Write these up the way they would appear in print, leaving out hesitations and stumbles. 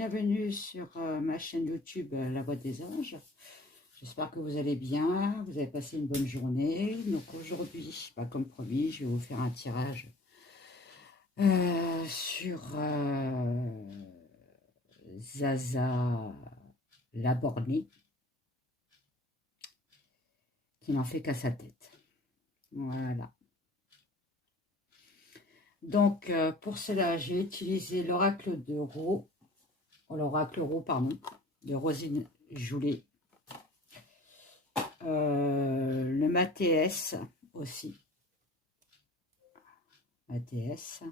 bienvenue sur ma chaîne YouTube La Voix des Anges. J'espère que vous allez bien, vous avez passé une bonne journée. Donc aujourd'hui, comme promis, je vais vous faire un tirage sur Zaza Laborny, qui n'en fait qu'à sa tête. Voilà. Donc pour cela, j'ai utilisé l'oracle pardon, de Rosine Joulet. Le Mathéès aussi. Mathéès.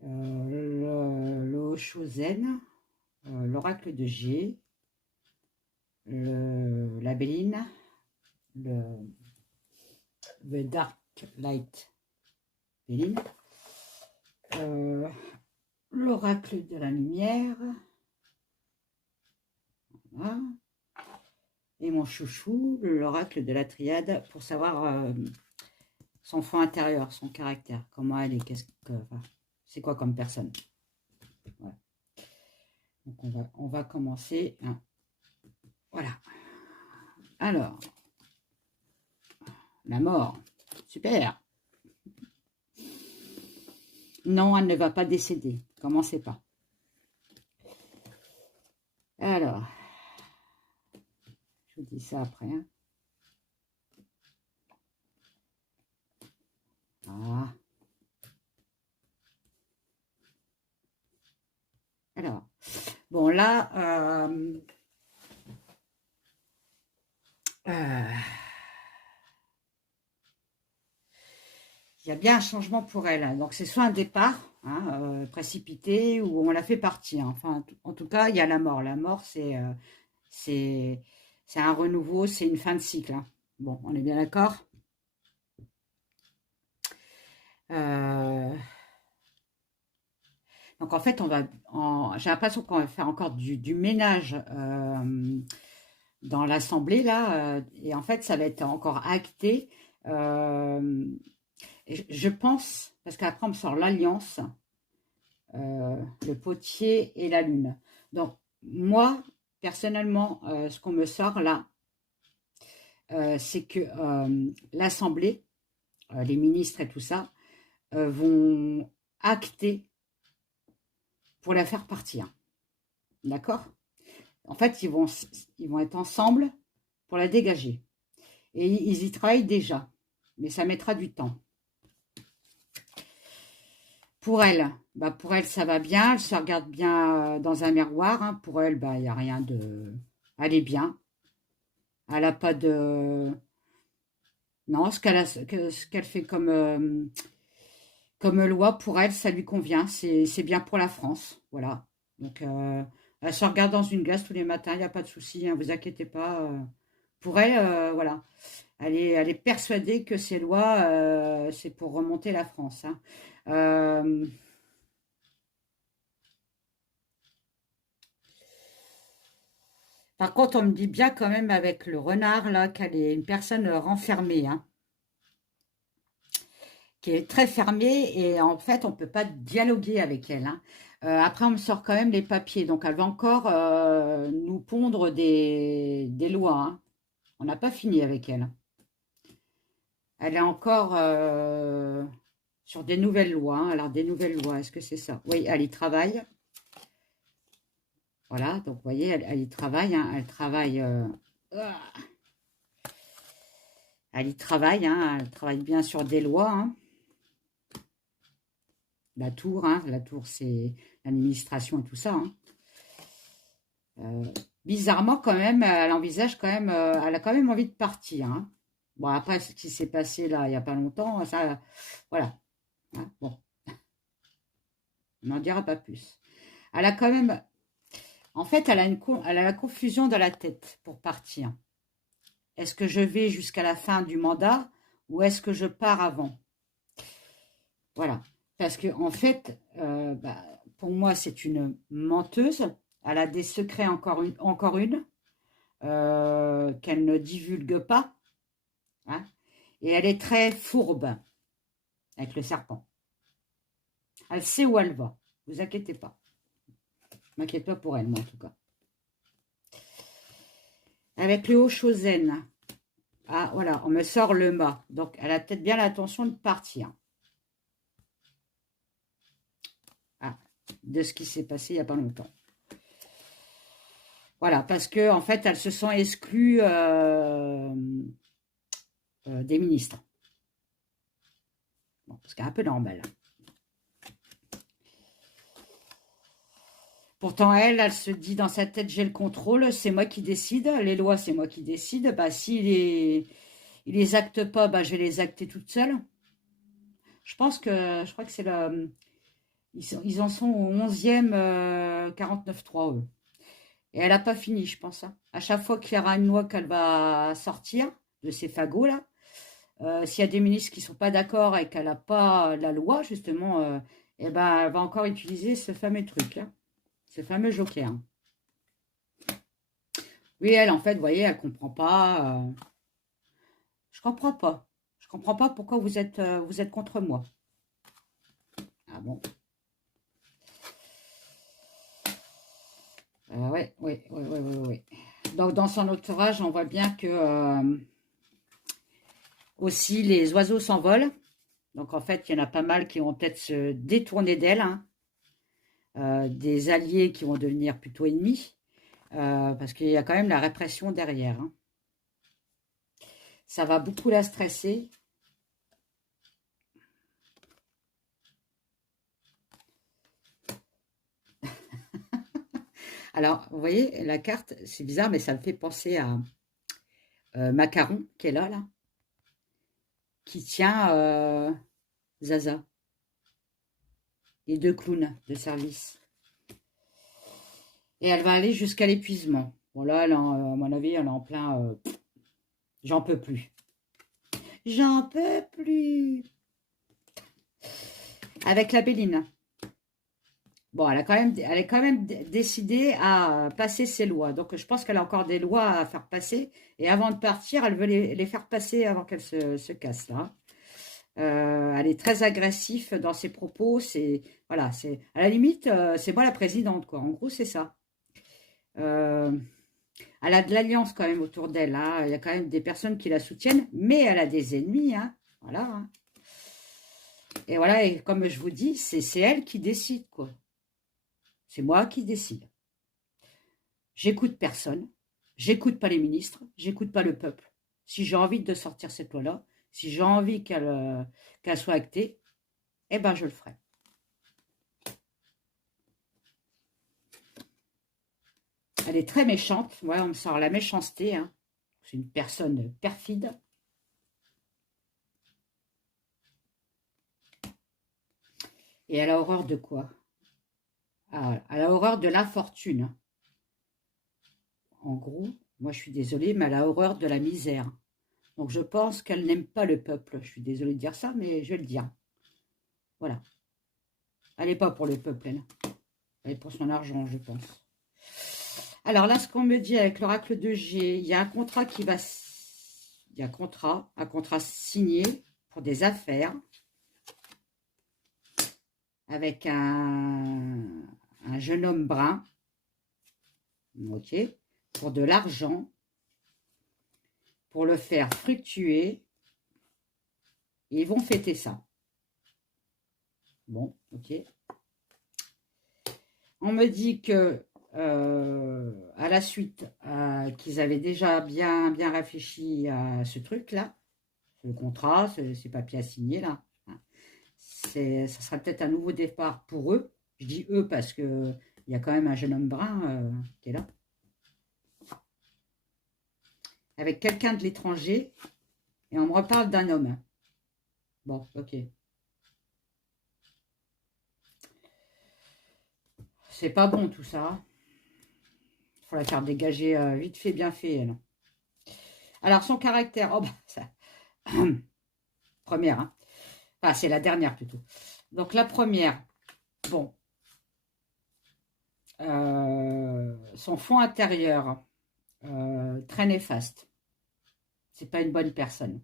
Le Oshozen. L'oracle de G. La Béline. Le Dark Light Béline. L'oracle de la lumière. Voilà. Et mon chouchou, l'oracle de la triade, pour savoir son fond intérieur, son caractère, comment elle est, c'est quoi comme personne. Voilà. Donc on va commencer. Hein. Voilà. Alors, la mort, super. Non, elle ne va pas décéder. Commencez pas. Alors, je vous dis ça après. Hein. Ah. Alors, bon là, il y a bien un changement pour elle. Hein. Donc, c'est soit un départ précipité ou on la fait partir. Enfin, en tout cas, il y a la mort. La mort, c'est un renouveau, c'est une fin de cycle. Hein. Bon, on est bien d'accord. Donc, en fait, j'ai l'impression qu'on va faire encore du ménage dans l'Assemblée, là. Et en fait, ça va être encore acté. Je pense, parce qu'après, on me sort l'Alliance, le potier et la lune. Donc, moi, personnellement, ce qu'on me sort là, c'est que l'Assemblée, les ministres et tout ça, vont acter pour la faire partir. D'accord? En fait, ils vont être ensemble pour la dégager. Et ils y travaillent déjà. Mais ça mettra du temps. Pour elle, ça va bien. Elle se regarde bien dans un miroir. Hein. Pour elle, il n'y a rien de... Elle est bien. Elle n'a pas de... Non, ce qu'elle fait comme loi, pour elle, ça lui convient. C'est bien pour la France. Voilà. Donc, elle se regarde dans une glace tous les matins. Il n'y a pas de souci. Hein, vous inquiétez pas. Pour elle, voilà. Elle est persuadée que ces lois, c'est pour remonter la France. Hein. Par contre, on me dit bien quand même avec le renard, là, qu'elle est une personne renfermée. Hein, qui est très fermée et en fait, on ne peut pas dialoguer avec elle. Hein. Après, on me sort quand même les papiers. Donc, elle va encore nous pondre des lois. Hein. On n'a pas fini avec elle. Elle est encore sur des nouvelles lois. Hein. Alors, des nouvelles lois, est-ce que c'est ça? Oui, elle y travaille. Voilà, donc vous voyez, elle y travaille. Hein. Elle travaille... elle y travaille. Hein. Elle travaille bien sur des lois. Hein. La tour, c'est l'administration et tout ça. Hein. Bizarrement, quand même, elle envisage quand même, elle a quand même envie de partir. Hein. Bon, après, ce qui s'est passé là, il n'y a pas longtemps, ça, voilà. Hein, bon, on n'en dira pas plus. Elle a quand même, en fait, elle a la confusion dans la tête pour partir. Est-ce que je vais jusqu'à la fin du mandat ou est-ce que je pars avant? Voilà. Parce que en fait, pour moi, c'est une menteuse. Elle a des secrets encore une qu'elle ne divulgue pas. Hein, et elle est très fourbe avec le serpent. Elle sait où elle va. Vous inquiétez pas. m'inquiète pas pour elle, moi, en tout cas. Avec le Haut-Chosen. Ah, voilà, on me sort le mât. Donc, elle a peut-être bien l'intention de partir. Ah, de ce qui s'est passé il n'y a pas longtemps. Voilà, parce que en fait, elle se sent exclue des ministres. Bon, ce qui est un peu normal. Pourtant, elle se dit dans sa tête, j'ai le contrôle, c'est moi qui décide, les lois, c'est moi qui décide. Bah, s'il les acte pas, bah, je vais les acter toute seule. Je crois que c'est le, ils en sont au 11e 49.3, eux. Et elle n'a pas fini, je pense, hein. À chaque fois qu'il y aura une loi qu'elle va sortir de ces fagots là, s'il y a des ministres qui ne sont pas d'accord et qu'elle n'a pas la loi, justement, eh ben, elle va encore utiliser ce fameux truc, hein, ce fameux joker, hein. Oui, elle, en fait, vous voyez, elle ne comprend pas. Je ne comprends pas. Je ne comprends pas pourquoi vous êtes contre moi. Ah bon. Ouais, ouais, ouais, ouais, ouais, ouais. Donc, dans son entourage, on voit bien que aussi les oiseaux s'envolent. Donc, en fait, il y en a pas mal qui vont peut-être se détourner d'elle, hein. Des alliés qui vont devenir plutôt ennemis, parce qu'il y a quand même la répression derrière, hein. Ça va beaucoup la stresser. Alors, vous voyez, la carte, c'est bizarre, mais ça me fait penser à Macaron, qui est là, qui tient Zaza, les deux clowns de service. Et elle va aller jusqu'à l'épuisement. Bon, là, à mon avis, elle est en plein... j'en peux plus. J'en peux plus. Avec la Béline. Bon, elle est quand même décidée à passer ses lois. Donc, je pense qu'elle a encore des lois à faire passer. Et avant de partir, elle veut les faire passer avant qu'elle se casse, là. Elle est très agressive dans ses propos. Voilà, à la limite, c'est moi la présidente, quoi. En gros, c'est ça. Elle a de l'alliance quand même autour d'elle, hein. Il y a quand même des personnes qui la soutiennent, mais elle a des ennemis, hein. Voilà, hein. Et voilà, et comme je vous dis, c'est elle qui décide, quoi. C'est moi qui décide. J'écoute personne. J'écoute pas les ministres. J'écoute pas le peuple. Si j'ai envie de sortir cette loi-là, si j'ai envie qu'elle soit actée, eh ben je le ferai. Elle est très méchante. Ouais, on me sort la méchanceté, hein. C'est une personne perfide. Et elle a horreur de quoi? Ah, elle a horreur de l'infortune. En gros, moi je suis désolée, mais elle a horreur de la misère. Donc je pense qu'elle n'aime pas le peuple. Je suis désolée de dire ça, mais je vais le dire. Voilà. Elle n'est pas pour le peuple, elle. Elle est pour son argent, je pense. Alors là, ce qu'on me dit avec l'oracle de G, il y a un contrat qui va... Il y a un contrat signé pour des affaires avec un jeune homme brun, ok, pour de l'argent, pour le faire fructuer. Et ils vont fêter ça. Bon, ok. On me dit que à la suite, qu'ils avaient déjà bien réfléchi à ce truc-là, le contrat, ces papiers à signer là. Ça sera peut-être un nouveau départ pour eux. Je dis eux parce que il y a quand même un jeune homme brun qui est là. Avec quelqu'un de l'étranger, et on me reparle d'un homme. Bon, ok. C'est pas bon tout ça. Il faut la faire dégager vite fait, bien fait, elle. Alors, son caractère, oh bah, ça. Première, hein. Enfin, c'est la dernière plutôt. Donc, la première, bon. Son fond intérieur, très néfaste. C'est pas une bonne personne.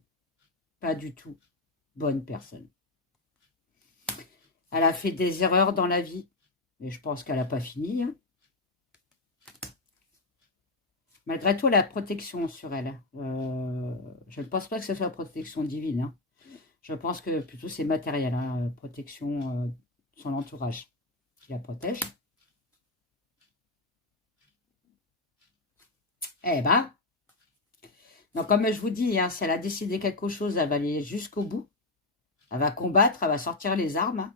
Pas du tout bonne personne. Elle a fait des erreurs dans la vie, mais je pense qu'elle n'a pas fini, hein. Malgré tout, la protection sur elle. Je ne pense pas que ce soit protection divine, hein. Je pense que plutôt c'est matériel, hein, protection de son entourage qui la protège. Eh ben, donc comme je vous dis, hein, si elle a décidé quelque chose, elle va aller jusqu'au bout. Elle va combattre, elle va sortir les armes, hein.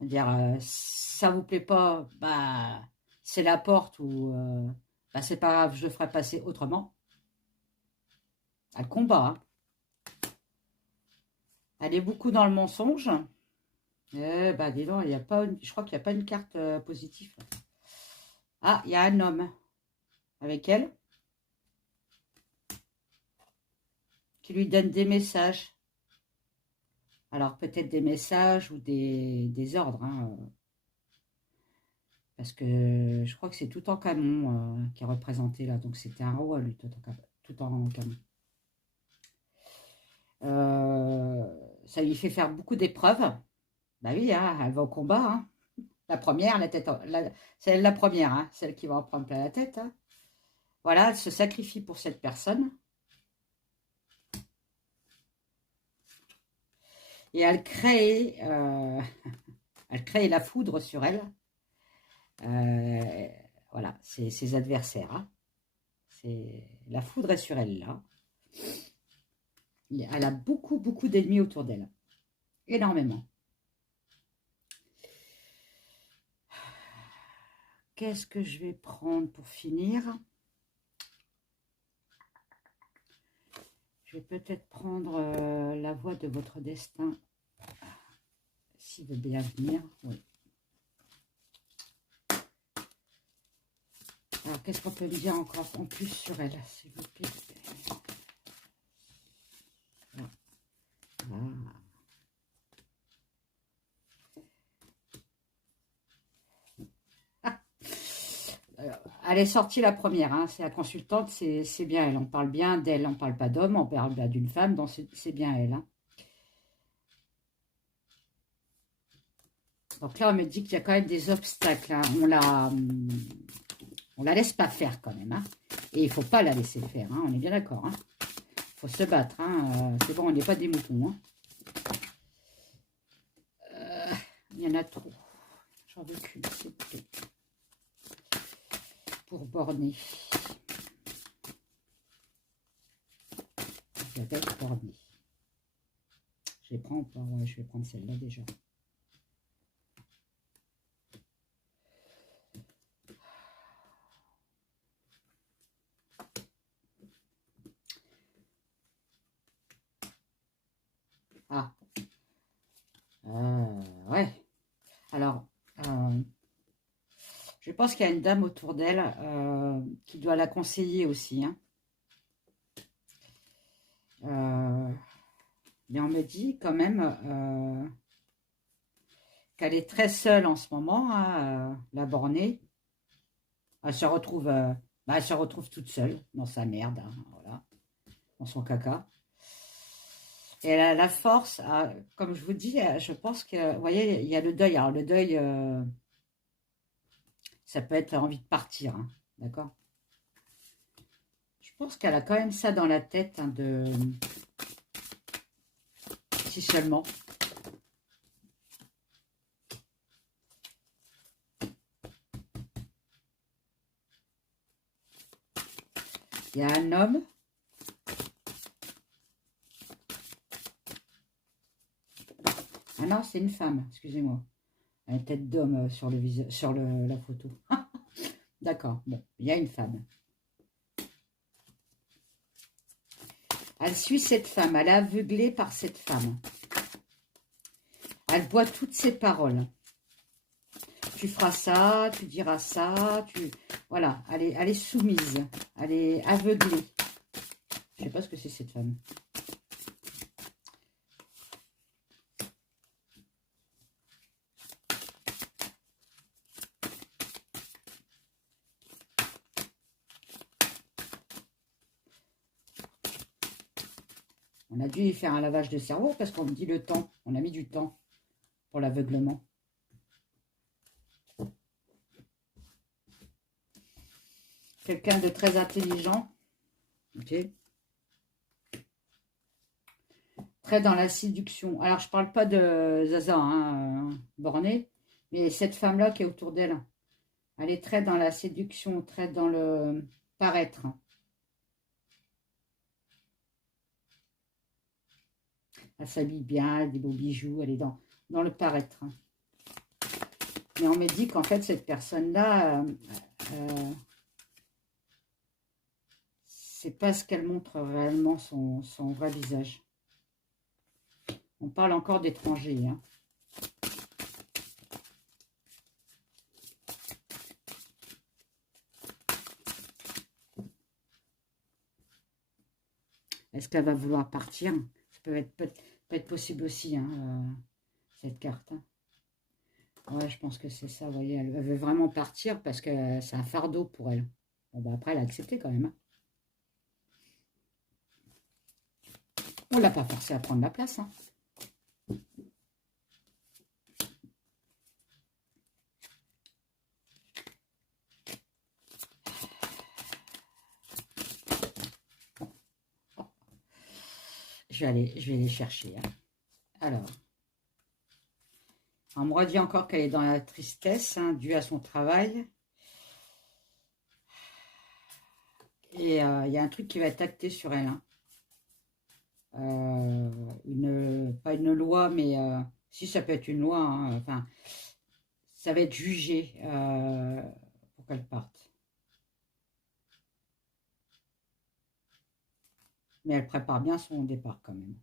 Dire ça vous plaît pas, bah c'est la porte ou bah, c'est pas grave, je le ferai passer autrement. Elle combat, hein. Elle est beaucoup dans le mensonge. Bah dis donc, il y a pas je crois qu'il n'y a pas une carte positive. Ah, il y a un homme avec elle qui lui donne des messages. Alors peut-être des messages ou des ordres, hein, parce que je crois que c'est tout en canon qui est représenté là. Donc c'était un roi, lui, tout en canon. Ça lui fait faire beaucoup d'épreuves. Bah oui, hein, elle va au combat, hein. La première, c'est elle la première, hein, celle qui va en prendre plein la tête, hein. Voilà, elle se sacrifie pour cette personne. Et elle crée la foudre sur elle. Voilà, c'est ses adversaires, hein. La foudre est sur elle, là. Elle a beaucoup, beaucoup d'ennemis autour d'elle. Énormément. Qu'est-ce que je vais prendre pour finir? Je vais peut-être prendre la voie de votre destin, s'il veut bien venir. Oui. Alors, qu'est-ce qu'on peut me dire encore en plus sur elle, s'il vous plaît? Ah. Elle est sortie la première, hein, c'est la consultante, c'est bien elle. On parle bien d'elle, on ne parle pas d'homme, on parle d'une femme, donc c'est bien elle, hein. Donc là, on me dit qu'il y a quand même des obstacles, hein. On la laisse pas faire quand même, hein. Et il ne faut pas la laisser faire, hein. On est bien d'accord, hein. Il faut se battre, hein. C'est bon, on n'est pas des moutons, hein. Il y en a trop. J'en veux qu'une, s'il vous plaît. Pour borner. Je vais borner. Je les prends pas, ouais, je vais prendre celle-là déjà. Ah. Ouais. Alors, je pense qu'il y a une dame autour d'elle qui doit la conseiller aussi, hein. Mais on me dit quand même qu'elle est très seule en ce moment, hein, la bornée. Elle se retrouve toute seule dans sa merde, hein, voilà, dans son caca. Et elle a la force, comme je vous dis, je pense que, vous voyez, il y a le deuil. Alors le deuil, ça peut être envie de partir, hein, d'accord? Je pense qu'elle a quand même ça dans la tête, hein, si seulement. Il y a un homme. Ah non, c'est une femme, excusez-moi. Une tête d'homme sur la photo. D'accord, bon, il y a une femme. Elle suit cette femme, elle est aveuglée par cette femme. Elle boit toutes ses paroles. Tu feras ça, tu diras ça, voilà, elle est soumise, elle est aveuglée. Je ne sais pas ce que c'est cette femme. On a dû y faire un lavage de cerveau parce qu'on me dit le temps. On a mis du temps pour l'aveuglement. quelqu'un de très intelligent. Ok. Très dans la séduction. Alors, je parle pas de Zaza, hein, borné, mais cette femme-là qui est autour d'elle. Elle est très dans la séduction, très dans le paraître. Elle s'habille bien, elle a des beaux bijoux, elle est dans le paraître. Mais on me dit qu'en fait, cette personne-là, c'est pas ce qu'elle montre réellement son vrai visage. On parle encore d'étrangers. Hein. Est-ce qu'elle va vouloir partir? Ça peut être possible aussi, hein, cette carte. Hein. Ouais, je pense que c'est ça, vous voyez. Elle veut vraiment partir parce que c'est un fardeau pour elle. Bon, bah après, elle a accepté quand même. Hein. On ne l'a pas forcé à prendre la place. Hein. Je vais aller chercher. Hein. Alors, on me redit encore qu'elle est dans la tristesse, hein, due à son travail. Et il y a un truc qui va être acté sur elle. Hein. Pas une loi, mais si ça peut être une loi. Hein, enfin, ça va être jugé pour qu'elle parte. Mais elle prépare bien son départ quand même.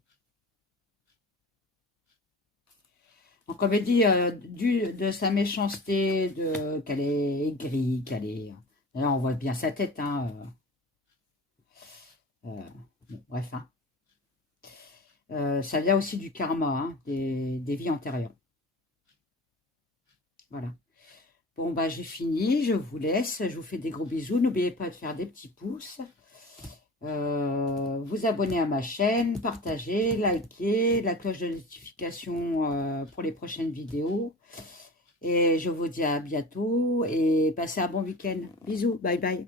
En comédie, dû de sa méchanceté, qu'elle est aigrie, qu'elle est... D'ailleurs, on voit bien sa tête. Hein, bon, bref. Hein. Ça vient aussi du karma, hein, des vies antérieures. Voilà. Bon, bah j'ai fini, je vous laisse, je vous fais des gros bisous. N'oubliez pas de faire des petits pouces, vous abonner à ma chaîne, partager, liker, la cloche de notification pour les prochaines vidéos. Et je vous dis à bientôt et passez un bon week-end. Bisous, bye bye.